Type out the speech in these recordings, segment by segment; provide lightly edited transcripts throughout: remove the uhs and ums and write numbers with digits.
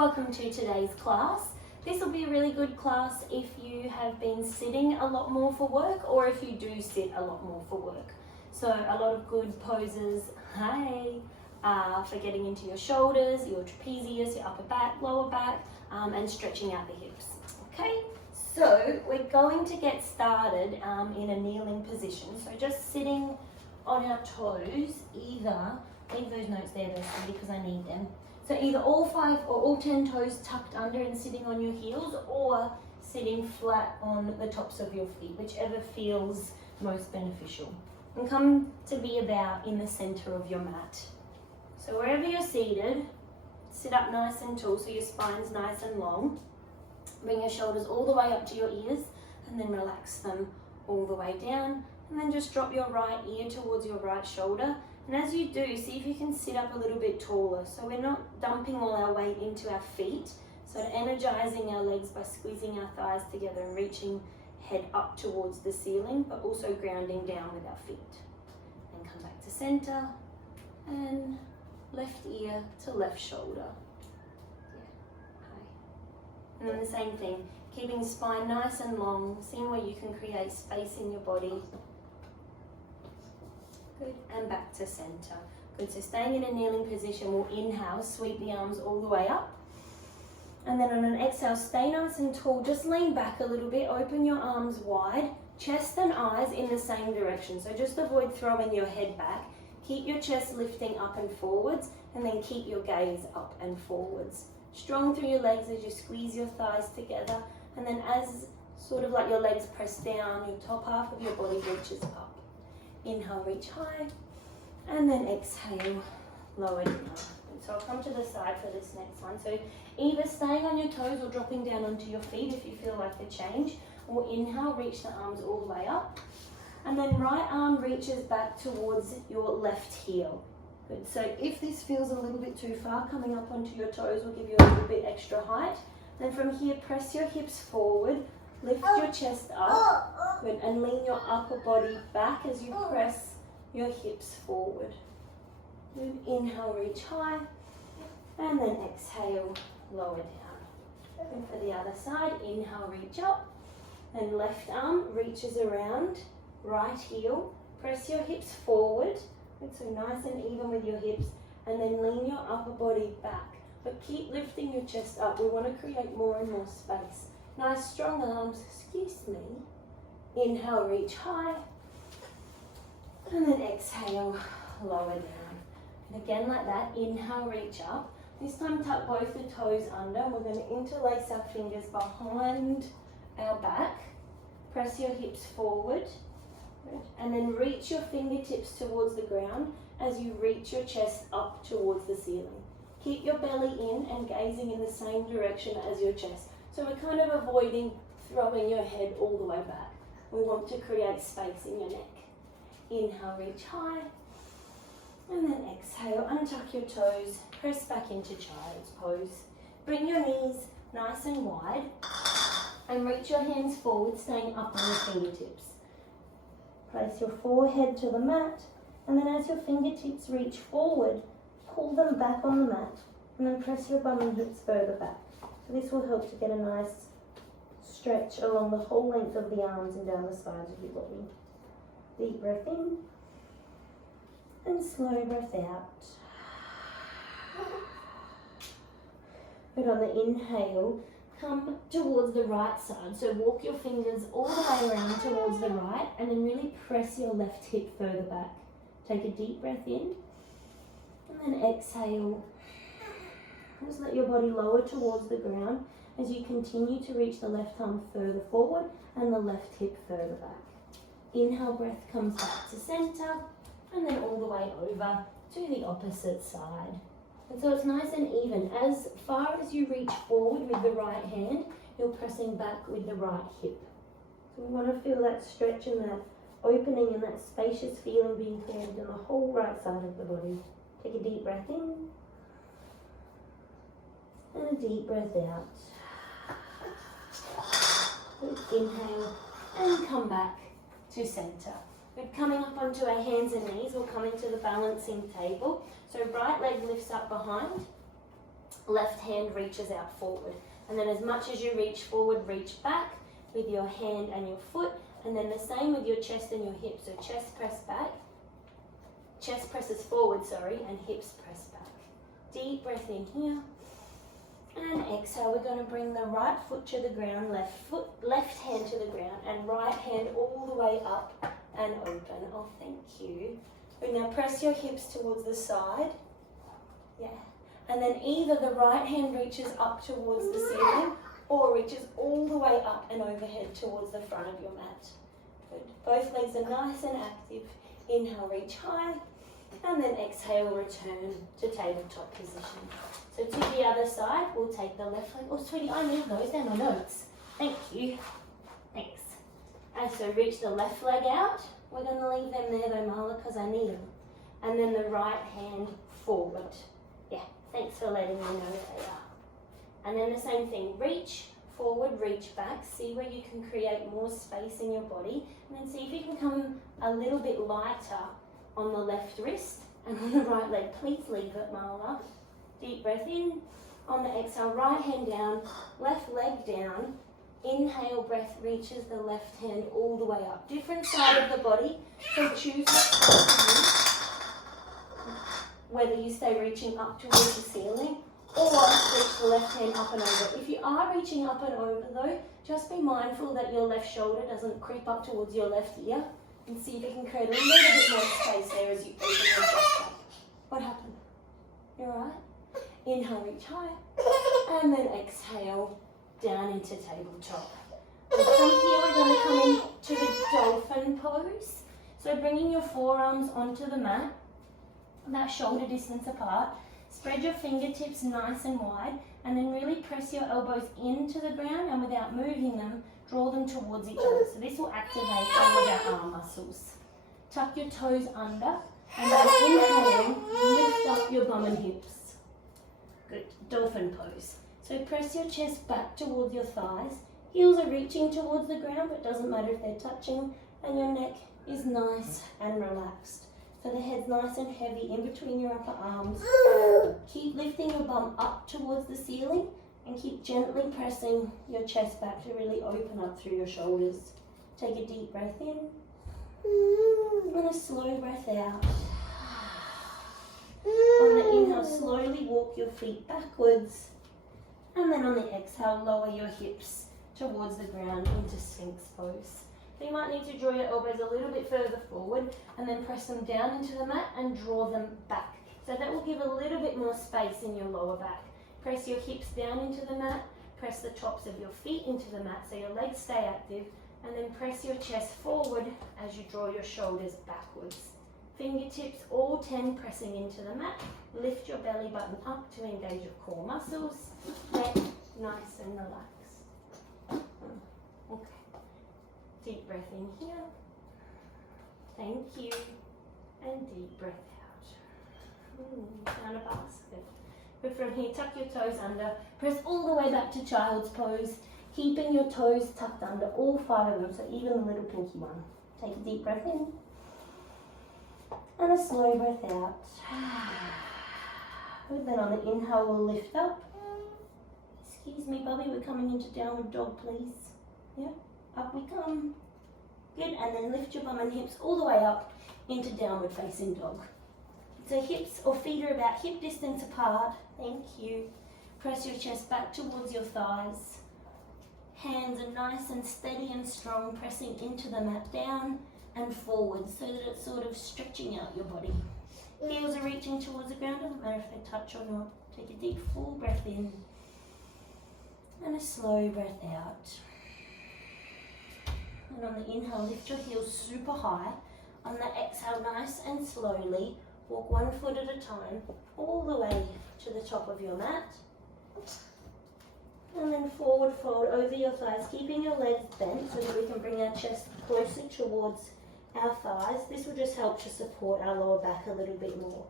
Welcome to today's class. This will be a really good class if you have been sitting a lot more for work or if you do sit a lot more for work. So a lot of good poses, for getting into your shoulders, your trapezius, your upper back, lower back, and stretching out the hips. Okay, so we're going to get started in a kneeling position. So just sitting on our toes, either, leave those notes there because I need them. So either all 5 or all 10 toes tucked under and sitting on your heels, or sitting flat on the tops of your feet, whichever feels most beneficial. And come to be about in the center of your mat. So wherever you're seated, sit up nice and tall so your spine's nice and long. Bring your shoulders all the way up to your ears and then relax them all the way down. And then just drop your right ear towards your right shoulder. And as you do, see if you can sit up a little bit taller. So we're not dumping all our weight into our feet. So energizing our legs by squeezing our thighs together and reaching head up towards the ceiling, but also grounding down with our feet. And come back to center and left ear to left shoulder. And then the same thing, keeping spine nice and long, seeing where you can create space in your body. Good, and back to center. Good, so staying in a kneeling position, we'll inhale, sweep the arms all the way up. And then on an exhale, stay nice and tall, just lean back a little bit, open your arms wide, chest and eyes in the same direction. So just avoid throwing your head back. Keep your chest lifting up and forwards, and then keep your gaze up and forwards. Strong through your legs as you squeeze your thighs together, and then as sort of like your legs press down, your top half of your body reaches up. Inhale, reach high, and then exhale, lower down. So I'll come to the side for this next one. So either staying on your toes or dropping down onto your feet if you feel like the change, or inhale, reach the arms all the way up, and then right arm reaches back towards your left heel. Good. So if this feels a little bit too far, coming up onto your toes will give you a little bit extra height. Then from here, press your hips forward, lift your chest up. Good. And lean your upper body back as you press your hips forward. Good. Inhale, reach high, and then exhale, lower down. And for the other side, inhale, reach up, and left arm reaches around, right heel, press your hips forward. Good. So nice and even with your hips, and then lean your upper body back. But keep lifting your chest up. We want to create more and more space. Nice strong arms, excuse me. Inhale, reach high, and then exhale, lower down. And again like that, inhale, reach up. This time tuck both the toes under. We're going to interlace our fingers behind our back. Press your hips forward, and then reach your fingertips towards the ground as you reach your chest up towards the ceiling. Keep your belly in and gazing in the same direction as your chest. So we're kind of avoiding throwing your head all the way back. We want to create space in your neck. Inhale, reach high, and then exhale, untuck your toes, press back into child's pose. Bring your knees nice and wide, and reach your hands forward, staying up on your fingertips. Place your forehead to the mat, and then as your fingertips reach forward, pull them back on the mat, and then press your bum and hips further back. So this will help to get a nice stretch along the whole length of the arms and down the sides of your body. Deep breath in, and slow breath out. Good. On the inhale, come towards the right side. So walk your fingers all the way around towards the right, and then really press your left hip further back. Take a deep breath in, and then exhale. Just let your body lower towards the ground as you continue to reach the left arm further forward and the left hip further back. Inhale, breath comes back to center, and then all the way over to the opposite side. And so it's nice and even. As far as you reach forward with the right hand, you're pressing back with the right hip. So we want to feel that stretch and that opening and that spacious feeling being created in the whole right side of the body. Take a deep breath in, and a deep breath out. Good. Inhale, and come back to center. We're coming up onto our hands and knees. We'll come into the balancing table. So right leg lifts up behind, Left hand reaches out forward. And then as much as you reach forward, reach back with your hand and your foot. And then the same with your chest and your hips. So chest press back. Chest presses forward, and hips press back. Deep breath in here. And exhale, we're going to bring the right foot to the ground, left hand to the ground, and right hand all the way up and open. Oh, thank you. We're going to press your hips towards the side. Yeah. And then either the right hand reaches up towards the ceiling or reaches all the way up and overhead towards the front of your mat. Good. Both legs are nice and active. Inhale, reach high. And then exhale, return to tabletop position. So to the other side, we'll take the left leg. Oh, sweetie, I need those. They're my notes. Thank you. Thanks. And so reach the left leg out. We're going to leave them there though, Marla, because I need them. And then the right hand forward. Yeah, thanks for letting me know where they are. And then the same thing. Reach forward, reach back. See where you can create more space in your body. And then see if you can come a little bit lighter on the left wrist and on the right leg. Please leave it, Marla. Deep breath in. On the exhale, right hand down, left leg down. Inhale, breath reaches the left hand all the way up. Different side of the body, so choose whether you stay reaching up towards the ceiling or reach the left hand up and over. If you are reaching up and over though, just be mindful that your left shoulder doesn't creep up towards your left ear, and see if you can create a little bit more space there as you open your chest back. What happened? You alright? Inhale, reach high, and then exhale down into tabletop. And from here we're going to come into the dolphin pose. So bringing your forearms onto the mat, about shoulder distance apart. Spread your fingertips nice and wide, and then really press your elbows into the ground, and without moving them, draw them towards each other. So this will activate all of our arm muscles. Tuck your toes under, and then inhaling, lift up your bum and hips. Good. Dolphin pose. So press your chest back towards your thighs. Heels are reaching towards the ground, but it doesn't matter if they're touching, and your neck is nice and relaxed. So the head's nice and heavy in between your upper arms. Keep lifting your bum up towards the ceiling, and keep gently pressing your chest back to really open up through your shoulders. Take a deep breath in, and a slow breath out. On the inhale, slowly walk your feet backwards, and then on the exhale, lower your hips towards the ground into Sphinx pose. So you might need to draw your elbows a little bit further forward, and then press them down into the mat and draw them back. So that will give a little bit more space in your lower back. Press your hips down into the mat, press the tops of your feet into the mat so your legs stay active, and then press your chest forward as you draw your shoulders backwards. Fingertips all 10 pressing into the mat. Lift your belly button up to engage your core muscles. Neck nice and relaxed. Okay. Deep breath in here. Thank you. And deep breath out. Down a basket. But from here, tuck your toes under. Press all the way back to child's pose. Keeping your toes tucked under, all 5 of them, so even the little pinky one. Take a deep breath in. And a slow breath out. Good, then on the inhale, we'll lift up. Excuse me, Bobby, we're coming into downward dog, please. Yeah, up we come. Good, and then lift your bum and hips all the way up into downward facing dog. So hips or feet are about hip distance apart. Thank you. Press your chest back towards your thighs. Hands are nice and steady and strong, pressing into the mat, down and forward, so that it's sort of stretching out your body. Heels are reaching towards the ground, doesn't matter if they touch or not. Take a deep full breath in and a slow breath out. And on the inhale, lift your heels super high. On the exhale, nice and slowly, walk 1 foot at a time, all the way to the top of your mat. And then forward fold over your thighs, keeping your legs bent so that we can bring our chest closer towards our thighs. This will just help to support our lower back a little bit more.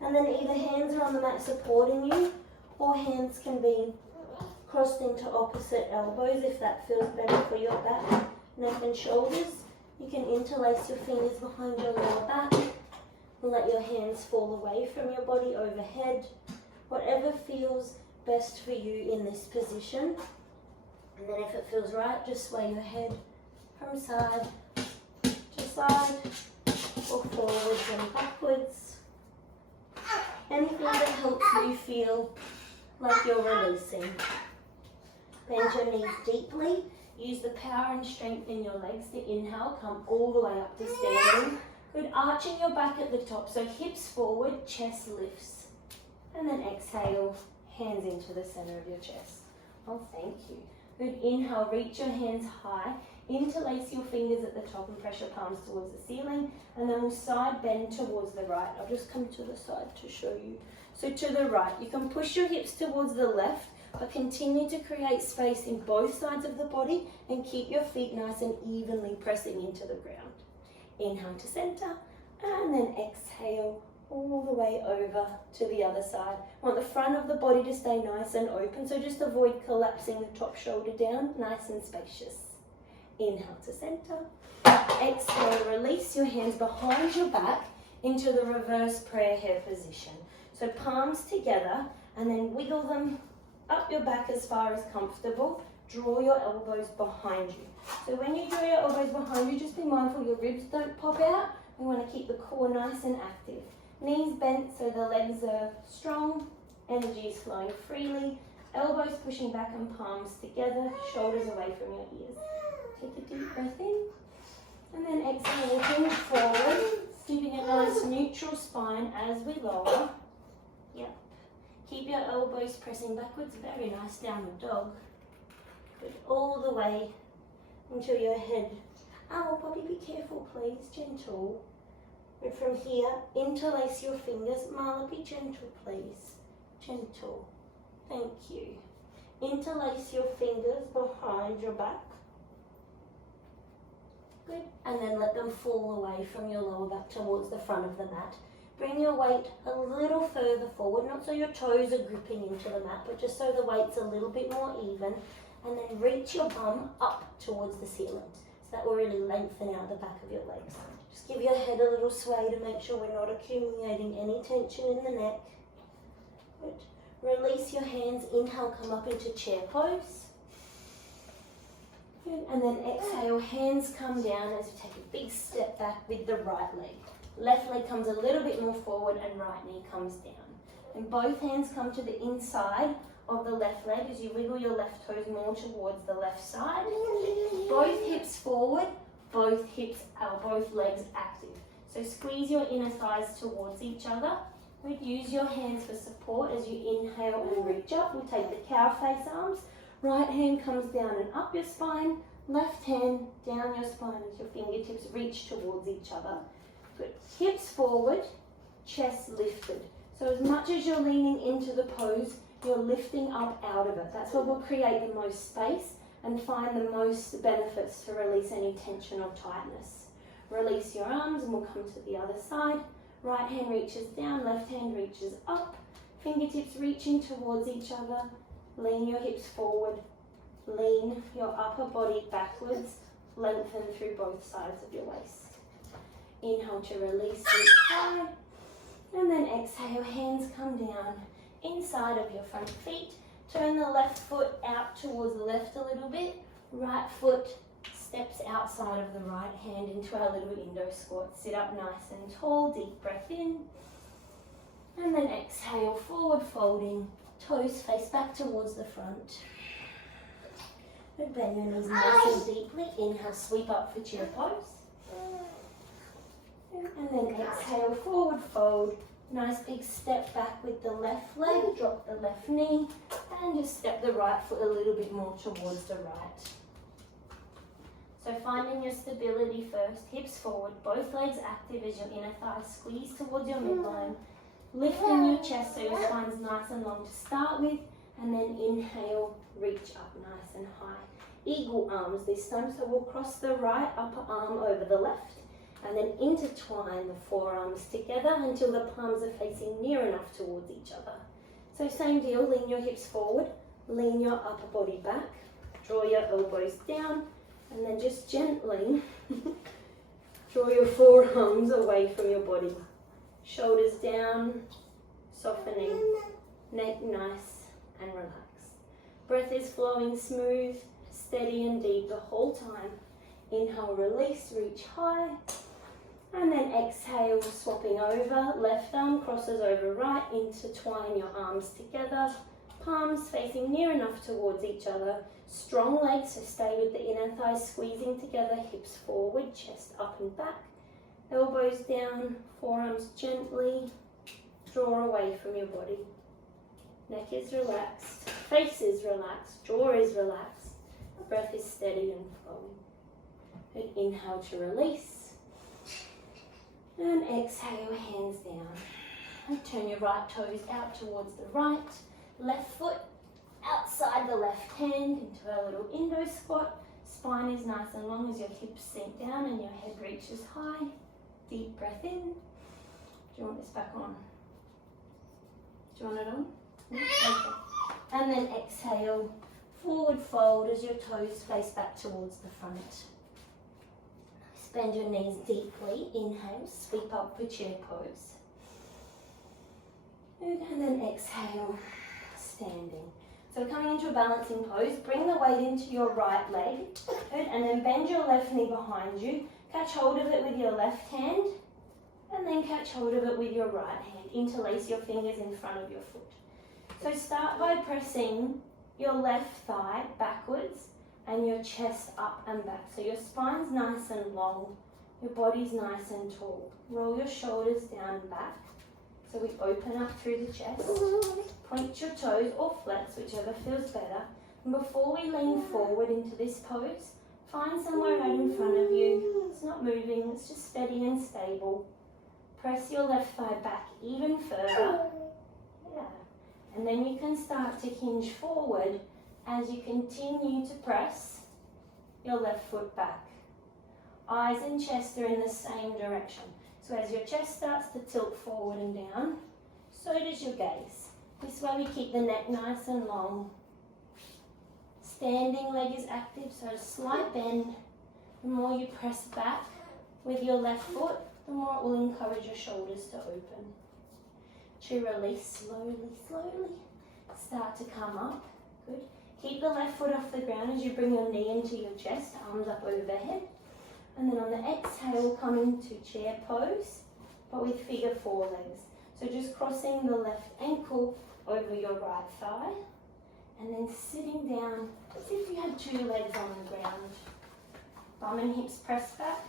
And then either hands are on the mat supporting you, or hands can be crossed into opposite elbows if that feels better for your back, neck and shoulders. You can interlace your fingers behind your lower back and let your hands fall away from your body overhead, whatever feels best for you in this position. And then if it feels right, just sway your head from side to side or forwards and backwards. Anything that helps you feel like you're releasing. Bend your knees deeply. Use the power and strength in your legs to inhale, come all the way up to standing. Good, arching your back at the top, so hips forward, chest lifts. And then exhale, hands into the center of your chest. Oh, thank you. Good, inhale, reach your hands high. Interlace your fingers at the top and press your palms towards the ceiling. And then we'll side bend towards the right. I'll just come to the side to show you. So to the right, you can push your hips towards the left, but continue to create space in both sides of the body and keep your feet nice and evenly pressing into the ground. Inhale to center, and then exhale all the way over to the other side. I want the front of the body to stay nice and open, so just avoid collapsing the top shoulder down, nice and spacious. Inhale to center. Exhale, release your hands behind your back into the reverse prayer hair position. So palms together, and then wiggle them up your back as far as comfortable. Draw your elbows behind you. So when you draw your elbows behind you, just be mindful your ribs don't pop out. We want to keep the core nice and active. Knees bent so the legs are strong, energy is flowing freely. Elbows pushing back and palms together, shoulders away from your ears. Take a deep breath in, and then exhale, hinge forward, keeping a nice neutral spine as we lower. Yep. Keep your elbows pressing backwards, very nice downward dog. Good, all the way until your head. Oh, Poppy, be careful, please, gentle. But from here, interlace your fingers. Marla, be gentle, please. Gentle. Thank you. Interlace your fingers behind your back. Good. And then let them fall away from your lower back towards the front of the mat. Bring your weight a little further forward, not so your toes are gripping into the mat, but just so the weight's a little bit more even. And then reach your bum up towards the ceiling. So that will really lengthen out the back of your legs. Just give your head a little sway to make sure we're not accumulating any tension in the neck. Good. Release your hands. Inhale, come up into chair pose. Good. And then exhale, hands come down as you take a big step back with the right leg. Left leg comes a little bit more forward and right knee comes down. And both hands come to the inside of the left leg as you wiggle your left toes more towards the left side. Both hips forward, both legs active. So squeeze your inner thighs towards each other. We'd use your hands for support as you inhale and reach up. We'll take the cow face arms. Right hand comes down and up your spine. Left hand down your spine as your fingertips reach towards each other. Good. Hips forward, chest lifted. So as much as you're leaning into the pose, you're lifting up out of it. That's what will create the most space and find the most benefits to release any tension or tightness. Release your arms and we'll come to the other side. Right hand reaches down, left hand reaches up. Fingertips reaching towards each other. Lean your hips forward. Lean your upper body backwards. Lengthen through both sides of your waist. Inhale to release, reach high. And then exhale, hands come down inside of your front feet. Turn the left foot out towards the left a little bit. Right foot steps outside of the right hand into our little Indo squat. Sit up nice and tall, deep breath in. And then exhale, forward folding. Toes face back towards the front. And bend your knees nice and deeply. Inhale, sweep up for chair pose. And then exhale, forward fold. Nice big step back with the left leg, drop the left knee, and just step the right foot a little bit more towards the right. So finding your stability first, hips forward, both legs active as your inner thighs squeeze towards your midline. Lifting your chest so your spine's nice and long to start with, and then inhale, reach up nice and high. Eagle arms this time, so we'll cross the right upper arm over the left. And then intertwine the forearms together until the palms are facing near enough towards each other. So same deal, lean your hips forward, lean your upper body back, draw your elbows down, and then just gently draw your forearms away from your body. Shoulders down, softening, neck nice and relaxed. Breath is flowing smooth, steady and deep the whole time. Inhale, release, reach high. And then exhale, swapping over. Left arm crosses over right, intertwine your arms together. Palms facing near enough towards each other. Strong legs, so stay with the inner thighs squeezing together, hips forward, chest up and back. Elbows down, forearms gently draw away from your body. Neck is relaxed, face is relaxed, jaw is relaxed. Breath is steady and flowing. Good. Inhale to release. And exhale, hands down. And turn your right toes out towards the right. Left foot outside the left hand into a little Indo squat. Spine is nice and long as your hips sink down and your head reaches high. Deep breath in. Do you want this back on? Do you want it on? No? Okay. And then exhale, forward fold as your toes face back towards the front. Bend your knees deeply. Inhale, sweep up for chair pose. Good. And then exhale, standing. So coming into a balancing pose, bring the weight into your right leg. Good. And then bend your left knee behind you. Catch hold of it with your left hand. And then catch hold of it with your right hand. Interlace your fingers in front of your foot. So start by pressing your left thigh backwards and your chest up and back. So your spine's nice and long, your body's nice and tall. Roll your shoulders down and back. So we open up through the chest. Point your toes or flex, whichever feels better. And before we lean forward into this pose, find somewhere right in front of you. It's not moving, it's just steady and stable. Press your left thigh back even further. Yeah. And then you can start to hinge forward as you continue to press your left foot back. Eyes and chest are in the same direction. So as your chest starts to tilt forward and down, so does your gaze. This way we keep the neck nice and long. Standing leg is active, so a slight bend. The more you press back with your left foot, the more it will encourage your shoulders to open. To release slowly, slowly. Start to come up. Good. Keep the left foot off the ground as you bring your knee into your chest, arms up overhead. And then on the exhale, come into chair pose, but with figure four legs. So just crossing the left ankle over your right thigh, and then sitting down as if you had two legs on the ground. Bum and hips press back,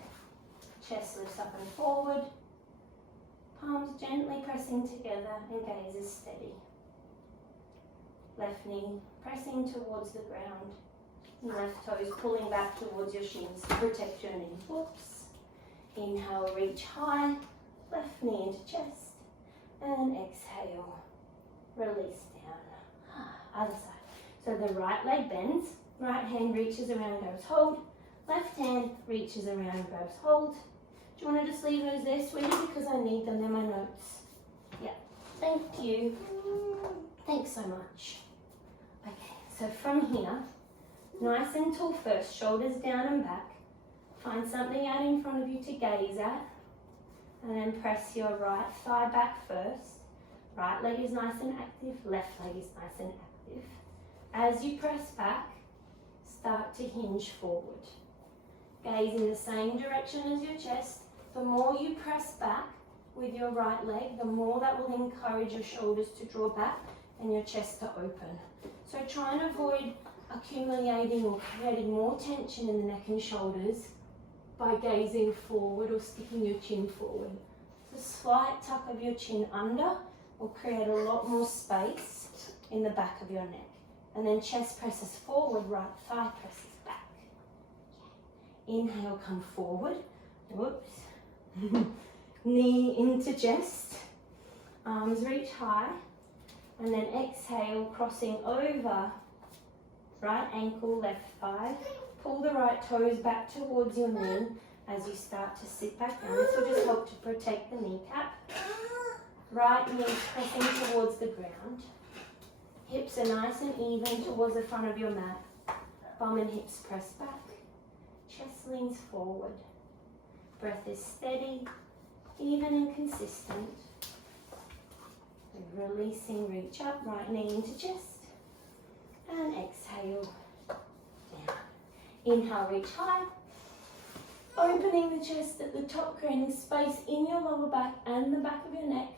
chest lifts up and forward, palms gently pressing together and gaze is steady. Left knee pressing towards the ground, and left toes pulling back towards your shins to protect your knee. Whoops. Inhale, reach high, left knee into chest, and exhale, release down. Other side. So the right leg bends, right hand reaches around, grabs hold, left hand reaches around, grabs hold. Do you want to just leave those there, sweetie? Because I need them, they're my notes. Yeah, thank you. Thanks so much. Okay, so from here, nice and tall first, shoulders down and back. Find something out in front of you to gaze at. And then press your right thigh back first. Right leg is nice and active, left leg is nice and active. As you press back, start to hinge forward. Gaze in the same direction as your chest. The more you press back with your right leg, the more that will encourage your shoulders to draw back and your chest to open. So try and avoid accumulating or creating more tension in the neck and shoulders by gazing forward or sticking your chin forward. So a slight tuck of your chin under will create a lot more space in the back of your neck. And then chest presses forward, right thigh presses back. Inhale, come forward. Whoops. Knee into chest. Arms reach high. And then exhale, crossing over. Right ankle, left thigh. Pull the right toes back towards your knee as you start to sit back down. This will just help to protect the kneecap. Right knee pressing towards the ground. Hips are nice and even towards the front of your mat. Bum and hips press back. Chest leans forward. Breath is steady, even and consistent. And releasing, reach up, right knee into chest. And exhale, down. Inhale, reach high. Opening the chest at the top, creating space in your lower back and the back of your neck.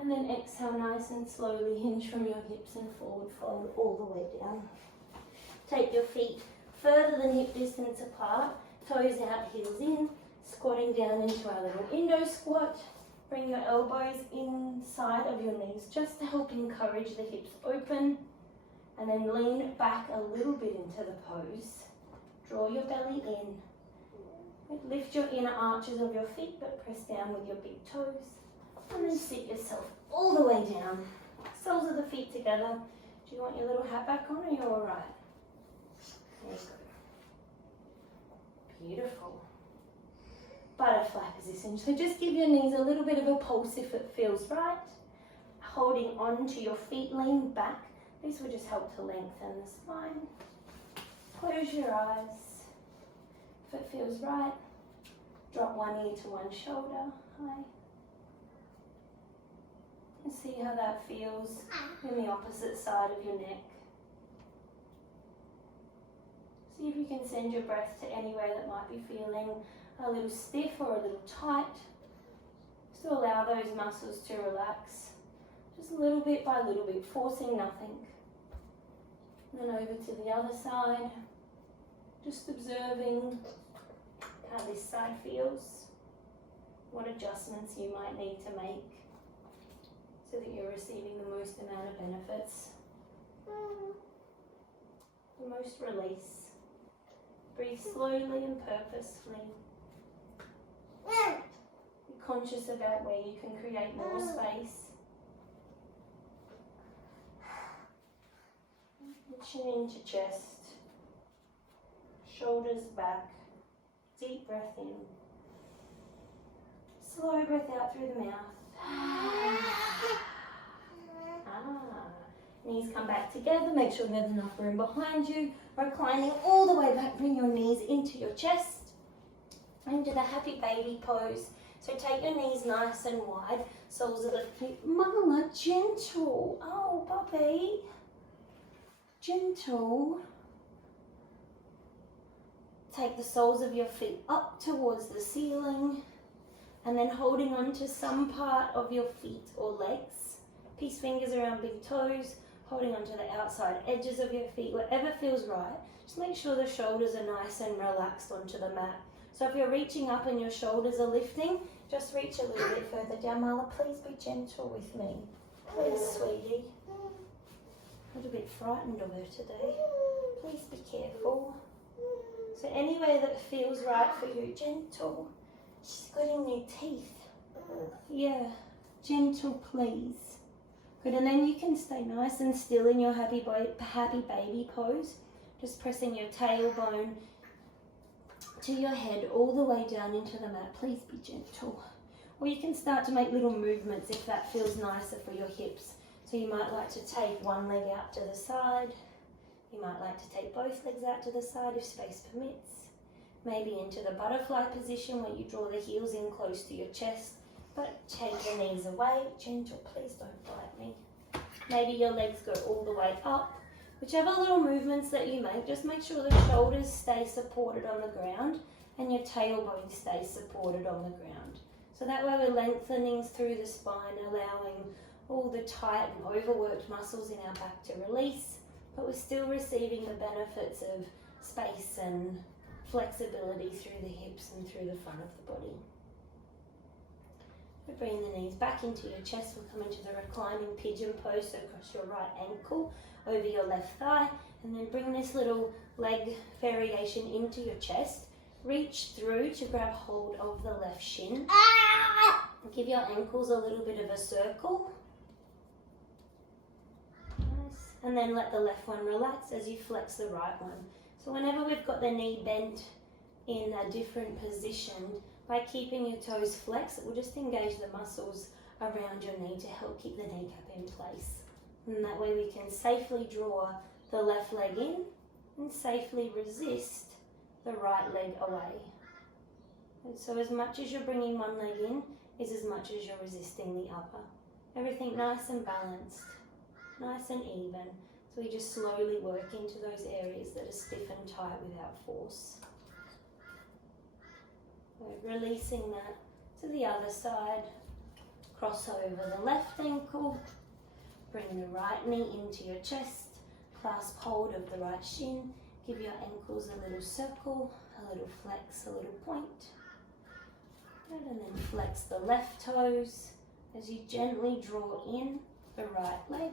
And then exhale nice and slowly, hinge from your hips and forward fold all the way down. Take your feet further than hip distance apart, toes out, heels in, squatting down into our little Indo squat. Bring your elbows inside of your knees just to help encourage the hips open. And then lean back a little bit into the pose. Draw your belly in. Lift your inner arches of your feet, but press down with your big toes. And then sit yourself all the way down. Soles of the feet together. Do you want your little hat back on, or you're all right? There you go. Beautiful. Butterfly position. So just give your knees a little bit of a pulse if it feels right. Holding on to your feet, lean back. This will just help to lengthen the spine. Close your eyes. If it feels right, drop one ear to one shoulder. High. And see how that feels in the opposite side of your neck. See if you can send your breath to anywhere that might be feeling a little stiff or a little tight. Just to allow those muscles to relax. Just little bit by little bit, forcing nothing. And then over to the other side. Just observing how this side feels. What adjustments you might need to make so that you're receiving the most amount of benefits. The most release. Breathe slowly and purposefully. Be conscious about where you can create more space. Chin into chest. Shoulders back. Deep breath in. Slow breath out through the mouth. Knees come back together. Make sure there's enough room behind you. Reclining all the way back. Bring your knees into your chest. Into the happy baby pose. So take your knees nice and wide. Soles of the feet. Mama, gentle. Oh, Bobby. Gentle. Take the soles of your feet up towards the ceiling. And then holding on to some part of your feet or legs. Peace fingers around big toes. Holding onto the outside edges of your feet, whatever feels right. Just make sure the shoulders are nice and relaxed onto the mat. So if you're reaching up and your shoulders are lifting, just reach a little bit further down. Marla, please be gentle with me. Please, sweetie. A little bit frightened of her today. Please be careful. So anywhere that feels right for you, gentle. She's got new teeth. Yeah, gentle, please. Good, and then you can stay nice and still in your happy baby pose. Just pressing your tailbone to your head all the way down into the mat. Please be gentle. Or you can start to make little movements if that feels nicer for your hips. So you might like to take one leg out to the side. You might like to take both legs out to the side if space permits. Maybe into the butterfly position where you draw the heels in close to your chest. But take the knees away. Gentle, please don't bite me. Maybe your legs go all the way up. Whichever little movements that you make, just make sure the shoulders stay supported on the ground and your tailbone stays supported on the ground. So that way we're lengthening through the spine, allowing all the tight and overworked muscles in our back to release, but we're still receiving the benefits of space and flexibility through the hips and through the front of the body. Bring the knees back into your chest. We'll come into the reclining pigeon pose, so cross your right ankle over your left thigh, and then bring this little leg variation into your chest. Reach through to grab hold of the left shin. Give your ankles a little bit of a circle. Nice. And then let the left one relax as you flex the right one. So whenever we've got the knee bent in a different position, by keeping your toes flexed, it will just engage the muscles around your knee to help keep the kneecap in place. And that way we can safely draw the left leg in and safely resist the right leg away. And so as much as you're bringing one leg in is as much as you're resisting the other. Everything nice and balanced, nice and even. So we just slowly work into those areas that are stiff and tight without force. We're releasing that to the other side. Cross over the left ankle. Bring the right knee into your chest. Clasp hold of the right shin. Give your ankles a little circle, a little flex, a little point. Good, and then flex the left toes as you gently draw in the right leg.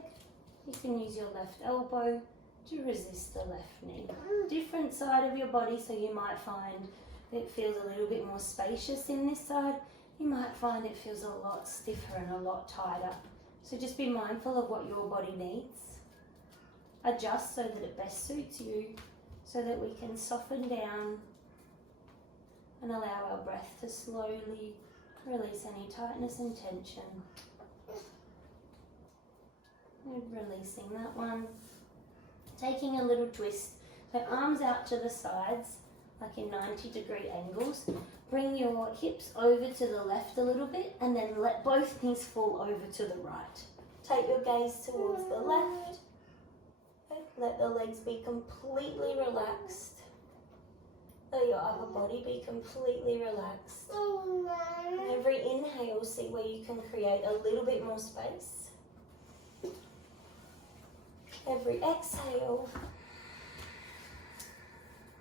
You can use your left elbow to resist the left knee. Different side of your body, so you might find it feels a little bit more spacious in this side. You might find it feels a lot stiffer and a lot tighter. So just be mindful of what your body needs. Adjust so that it best suits you, so that we can soften down and allow our breath to slowly release any tightness and tension. Releasing that one. Taking a little twist. So arms out to the sides, like in 90-degree angles. Bring your hips over to the left a little bit and then let both knees fall over to the right. Take your gaze towards the left. Let the legs be completely relaxed. Let your upper body be completely relaxed. And every inhale, see where you can create a little bit more space. Every exhale,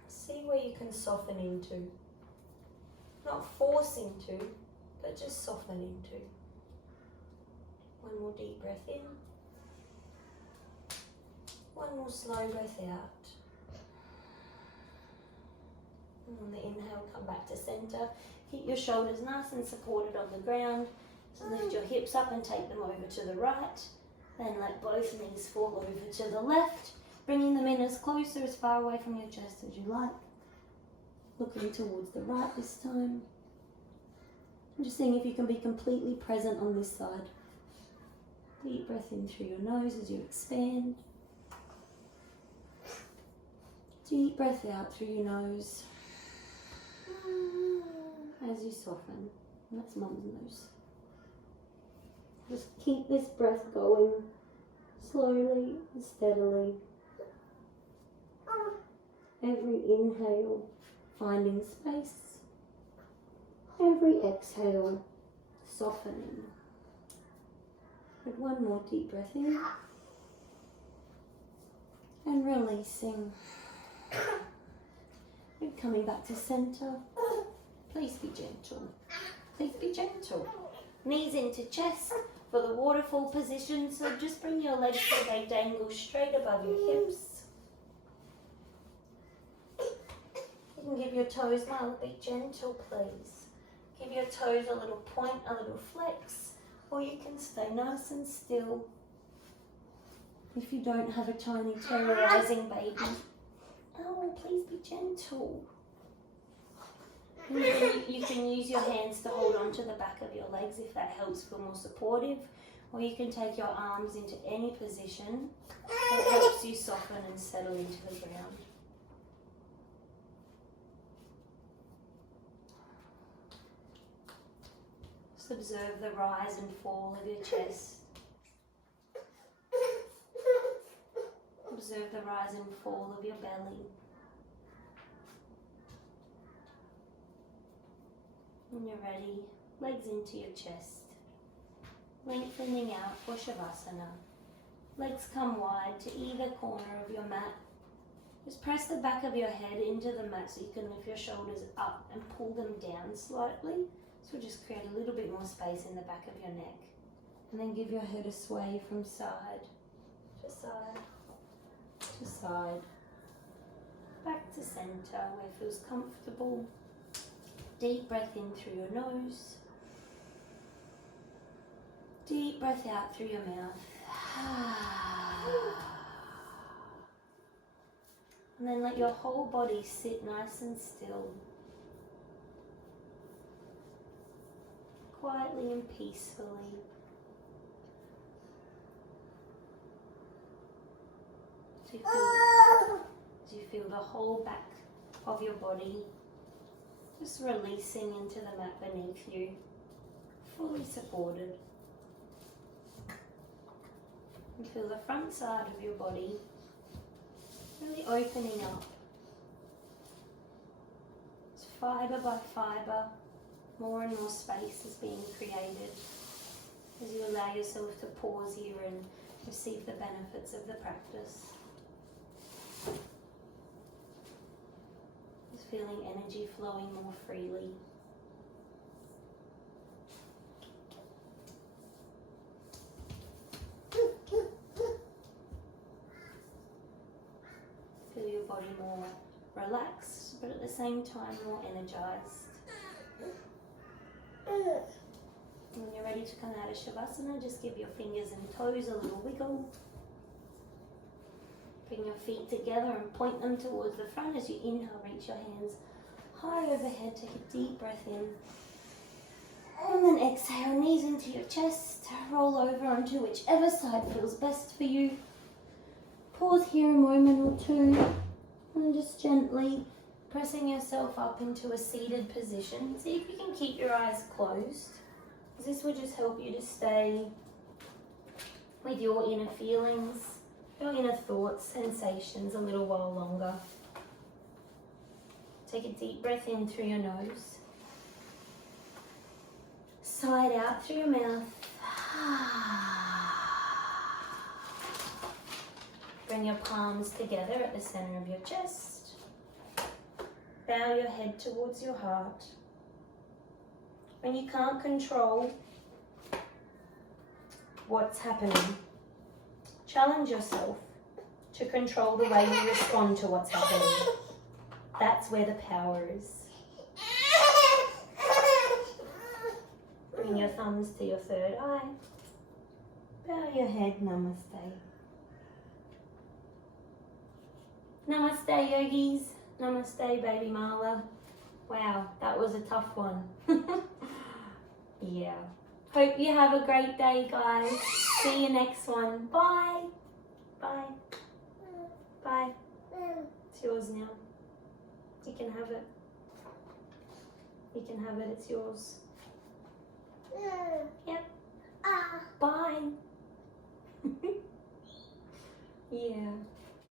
see where you can soften into. Not force into, but just soften into. One more deep breath in. One more slow breath out. And on the inhale, come back to center. Keep your shoulders nice and supported on the ground. So lift your hips up and take them over to the right. Then let both knees fall over to the left, bringing them in as close or as far away from your chest as you like. Looking towards the right this time. And just seeing if you can be completely present on this side. Deep breath in through your nose as you expand. Deep breath out through your nose as you soften. That's Mum's nose. Just keep this breath going slowly and steadily. Every inhale, finding space. Every exhale, softening. And one more deep breath in. And releasing. And coming back to center. Please be gentle. Please be gentle. Knees into chest for the waterfall position. So just bring your legs so they dangle straight above your hips. You can give your toes, Milo, be gentle, please. Give your toes a little point, a little flex, or you can stay nice and still. If you don't have a tiny terrorizing baby, oh, please be gentle. You can use your hands to hold on to the back of your legs if that helps feel more supportive, or you can take your arms into any position that helps you soften and settle into the ground. Just observe the rise and fall of your chest. Observe the rise and fall of your belly. When you're ready, legs into your chest. Lengthening out for Shavasana. Legs come wide to either corner of your mat. Just press the back of your head into the mat so you can lift your shoulders up and pull them down slightly. So we'll just create a little bit more space in the back of your neck. And then give your head a sway from side to side to side. Back to center where it feels comfortable. Deep breath in through your nose. Deep breath out through your mouth. And then let your whole body sit nice and still. Quietly and peacefully. As you feel the whole back of your body just releasing into the mat beneath you, fully supported. And feel the front side of your body really opening up. It's fibre by fibre, more and more space is being created as you allow yourself to pause here and receive the benefits of the practice. Just feeling energy flowing more freely. Feel your body more relaxed, but at the same time more energized. When you're ready to come out of Shavasana, just give your fingers and toes a little wiggle. Bring your feet together and point them towards the front. As you inhale, reach your hands high overhead. Take a deep breath in. And then exhale, knees into your chest. Roll over onto whichever side feels best for you. Pause here a moment or two. And just gently pressing yourself up into a seated position. See if you can keep your eyes closed. This will just help you to stay with your inner feelings, your inner thoughts, sensations a little while longer. Take a deep breath in through your nose. Sigh out through your mouth. Bring your palms together at the center of your chest. Bow your head towards your heart. When you can't control what's happening, challenge yourself to control the way you respond to what's happening. That's where the power is. Bring your thumbs to your third eye. Bow your head, namaste. Namaste, yogis. Namaste, baby Mala. Wow, that was a tough one. Yeah. Hope you have a great day, guys. See you next one. Bye. Bye. Bye. It's yours now. You can have it. You can have it. It's yours. Yep. Bye. Yeah.